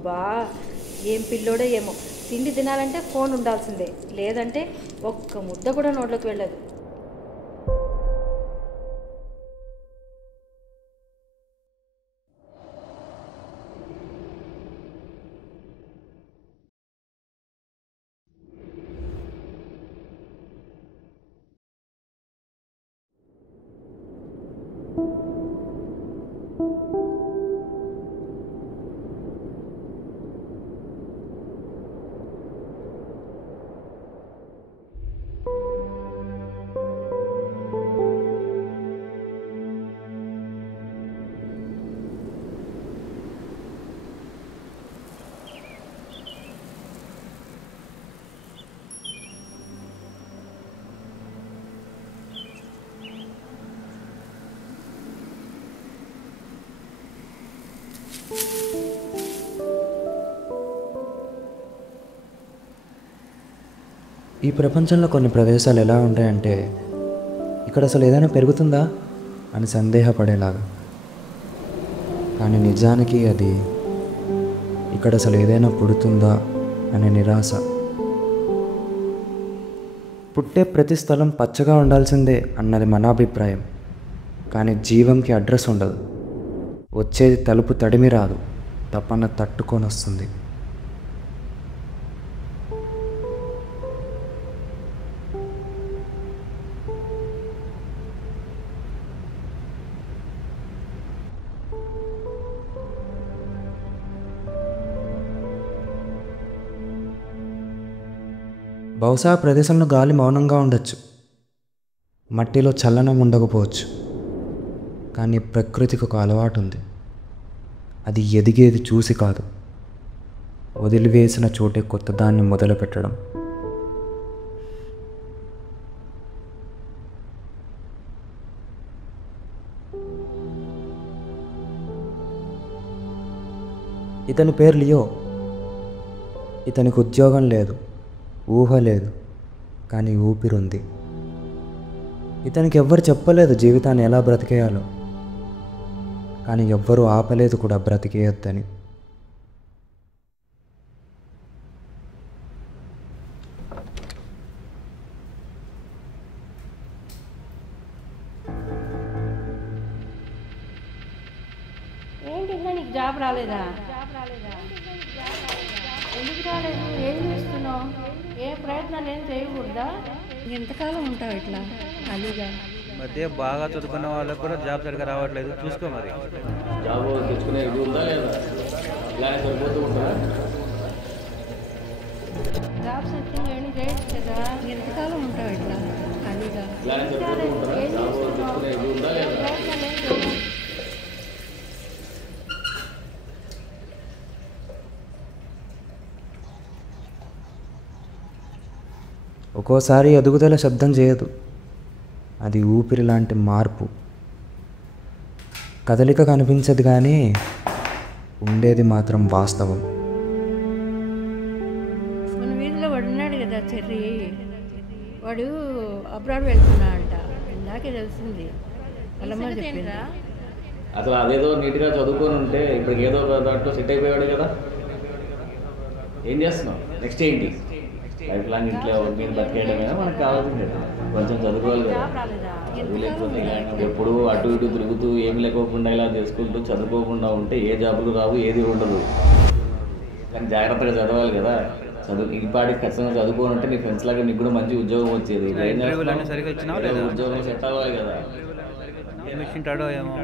అబ్బా, ఏం పిల్లోడో ఏమో, తిండి తినాలంటే ఫోన్ ఉండాల్సిందే, లేదంటే ఒక్క ముద్ద కూడా నోట్లోకి వెళ్ళదు. ఈ ప్రపంచంలో కొన్ని ప్రదేశాలు ఎలా ఉంటాయంటే, ఇక్కడ అసలు ఏదైనా పెరుగుతుందా అని సందేహపడేలాగా. కానీ నిజానికి అది ఇక్కడ అసలు ఏదైనా పుడుతుందా అనే నిరాశ. పుట్టే ప్రతి స్థలం పచ్చగా ఉండాల్సిందే అన్నది మన అభిప్రాయం. కానీ జీవంకి అడ్రస్ ఉండదు. వచ్చేది తలుపు తడిమి రాదు, తపన తట్టుకొని వస్తుంది. బహుశా ఆ ప్రదేశంలో గాలి మౌనంగా ఉండొచ్చు, మట్టిలో చలనం ఉండకపోవచ్చు. కానీ ప్రకృతికి ఒక అలవాటు ఉంది. అది ఎదిగేది చూసి కాదు, వదిలివేసిన చోటే కొత్త దాన్ని మొదలుపెట్టడం. ఇతని పేరు లియో. ఇతనికి ఉద్యోగం లేదు, ఊహ లేదు, కానీ ఊపిరుంది. ఇతనికి ఎవ్వరు చెప్పలేదు జీవితాన్ని ఎలా బ్రతికేయాలో, కానీ ఎవ్వరూ ఆపలేదు కూడా బ్రతికేయొద్దని. ఏంటి ఇంకా నీకు జాబ్ రాలేదా? ఎందుకు రాలేదు? ఏం చేస్తున్నావు? ఏ ప్రయత్నాలు ఏం చేయకూడదా? ఎంతకాలం ఉంటావు ఇట్లా ఖాళీగా? మధ్య బాగా చదువుకున్న వాళ్ళకు కూడా జాబ్ సరిగ్గా రావట్లేదు, చూసుకో మరి. జాబ్ తెచ్చుకునే ఇది ఉందా లేదా? ఇలానే సరిపోతూ ఉంటుందా? జాబ్ సర్చింగ్ ఏం చేయొచ్చు కదా? ఎంతకాలం ఉంటావు ఇట్లా ఖాళీగా? ఇలానే సరిపోతూ ఉంటుందా? ఏం జాబ్ చేస్తున్నావు? తెచ్చుకునే ఇది ఉందా లేదా? ప్రయత్నాలు ఏం చేయవు. ఒక్కోసారి ఎదుగుదల శబ్దం చేయదు, అది ఊపిరి లాంటి మార్పు. కదలిక కనిపించదు కానీ ఉండేది మాత్రం వాస్తవం. మన వీధిలో వాడు ఉన్నాడు కదా చెర్రీ, వాడు అబ్రాడ్ వెళ్తున్నా అంట. ఇందాకే తెలిసింది, వాళ్ళమ్మ చెప్పింది. అసలు అదేదో నీట్గా చదువుకొని ఉంటే ఇప్పటికి ఏదో ఒక దాంట్లో సెట్ అయిపోయాడు కదా. ఏం చేస్తున్నావు? నెక్స్ట్ ఏంటి? లైఫ్ లాంగ్ ఇంట్లో మీరు బతికేయడమేనా మనకు కావాల్సింది? కొంచెం చదువుకోవాలి కదా. చదువు లేకపోతే ఎప్పుడు అటు ఇటు తిరుగుతూ ఏమి లేకోకుండా ఇలా చేసుకుంటూ చదువుకోకుండా ఉంటే ఏ జాబులు రావు, ఏది ఉండదు. కానీ జాగ్రత్తగా చదవాలి కదా. ఈ పాటికి ఖచ్చితంగా చదువుకొని ఉంటే నీ ఫ్రెండ్స్ లాగా నీకు కూడా మంచి ఉద్యోగం వచ్చేది. సరిగ్గా ఇచ్చినావా లేదా? ఉద్యోగం సెట్ అవ్వాలి కదా. ఏమి ఇచ్చింటాడో ఏమో.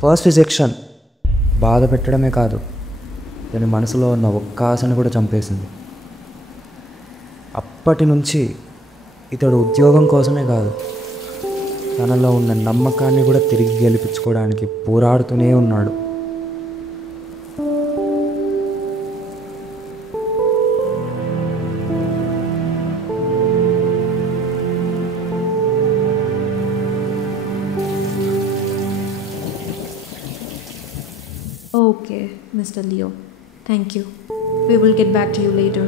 ఫస్ట్ రిజెక్షన్ బాధ పెట్టడమే కాదు, తన మనసులో ఉన్న ఒక్క ఆశను కూడా చంపేసింది. అప్పటి నుంచి ఇతడు ఉద్యోగం కోసమే కాదు, తనలో ఉన్న నమ్మకాన్ని కూడా తిరిగి గెలిపించుకోవడానికి పోరాడుతూనే ఉన్నాడు. Okay, Mr. Leo. Thank you. We will get back to you later.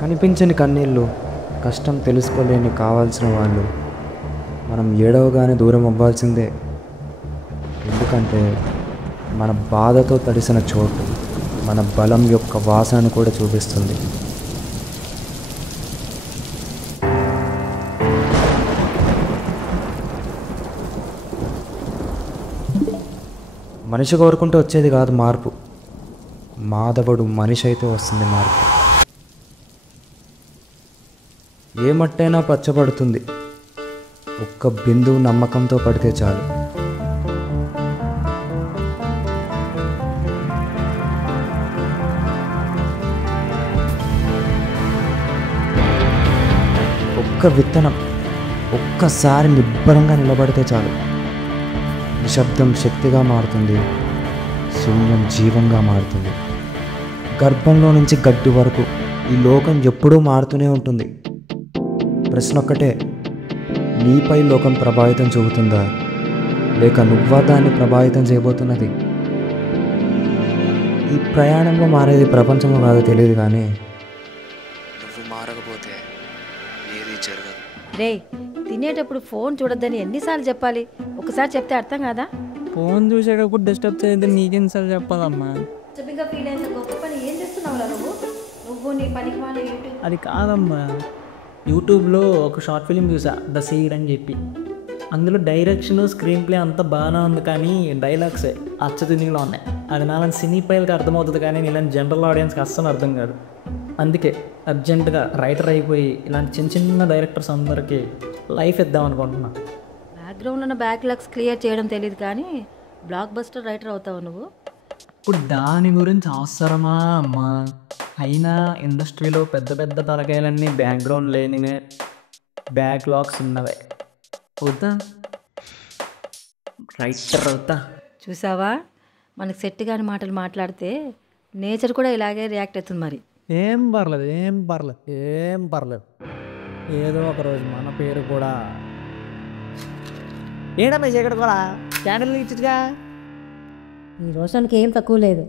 కనిపించని కన్నీళ్ళు, కష్టం తెలుసుకోలేని కావాల్సిన వాళ్ళు మనం ఏడవగానే దూరం అవ్వాల్సిందే. ఎందుకంటే మన బాధతో తడిసిన చోటు మన బలం యొక్క వాసనను కూడా చూపిస్తుంది. మనిషి కోరుకుంటూ వచ్చేది కాదు మార్పు, మాధవుడు మనిషి అయితే వస్తుంది మార్పు. ఏ మట్టైనా పచ్చబడుతుంది, ఒక్క బిందువు నమ్మకంతో పడితే చాలు. ఒక్క విత్తనం ఒక్కసారి నిబ్బరంగా నిలబడితే చాలు. నిశ్శబ్దం శక్తిగా మారుతుంది, శూన్యం జీవంగా మారుతుంది. గర్భంలో నుంచి గడ్డి వరకు ఈ లోకం ఎప్పుడూ మారుతూనే ఉంటుంది. ప్రశ్న ఒక్కటే, నీపై లోకం ప్రభావితం చూపుతుందా, లేక నువ్వా దాన్ని ప్రభావితం చేయబోతున్నది? ఈ ప్రయాణంలో మారేది ప్రపంచమో కాదో తెలియదు, కానీ నువ్వు మారకపోతే ఏది జరగదు. రే, తినేటప్పుడు ఫోన్ చూడొద్దని ఎన్నిసార్లు చెప్పాలి? ఒకసారి చెప్తే అర్థం కాదా? ఫోన్ చూసేటప్పుడు డిస్టర్బ్ చేయద్దు, నీకెన్నిసార్లు చెప్పాలమ్మా? ఫీల్ అయిన గొప్ప పని ఏం చేస్తున్నావురా నువ్వు నీ పనికి వాళ్ళ యూట్యూబ్. అది కాదమ్మా, యూట్యూబ్లో ఒక షార్ట్ ఫిలిం చూసా, ద సీడ్ అని చెప్పి. అందులో డైరెక్షన్, స్క్రీన్ ప్లే అంతా బాగానే ఉంది, కానీ డైలాగ్సే అచ్చతినిలో ఉన్నాయి. అది నాలాంటి సినీ పైలకి అర్థమవుతుంది, కానీ ఇలాంటి జనరల్ ఆడియన్స్కి అస్సలు అర్థం కాదు. అందుకే అర్జెంటుగా రైటర్ అయిపోయి ఇలాంటి చిన్న చిన్న డైరెక్టర్స్ అందరికీ లైఫ్ ఇద్దాం అనుకుంటున్నా. బ్యాక్గ్రౌండ్ ఉన్న బ్యాక్లాగ్స్ క్లియర్ చేయడం తెలియదు, కానీ బ్లాక్ బస్టర్ రైటర్ అవుతావు నువ్వు. ఇప్పుడు దాని గురించి అవసరమా అమ్మా? అయినా ఇండస్ట్రీలో పెద్ద పెద్ద తలకాయలన్నీ బ్యాక్గ్రౌండ్ లేనినే, బ్యాక్లాగ్స్ ఉన్నవే. అవుతా రైటర్ అవుతా. చూసావా, మనకు సెట్ కాని మాటలు మాట్లాడితే నేచర్ కూడా ఇలాగే రియాక్ట్ అవుతుంది. మరి ఏం పర్లేదు. ఏదో ఒకరోజు మన పేరు కూడా ఏంటమ్మా చేయకూడదు కూడా క్యాండిల్ ఇచ్చుగా. ఈ రోషన్కి ఏం తక్కువ లేదు.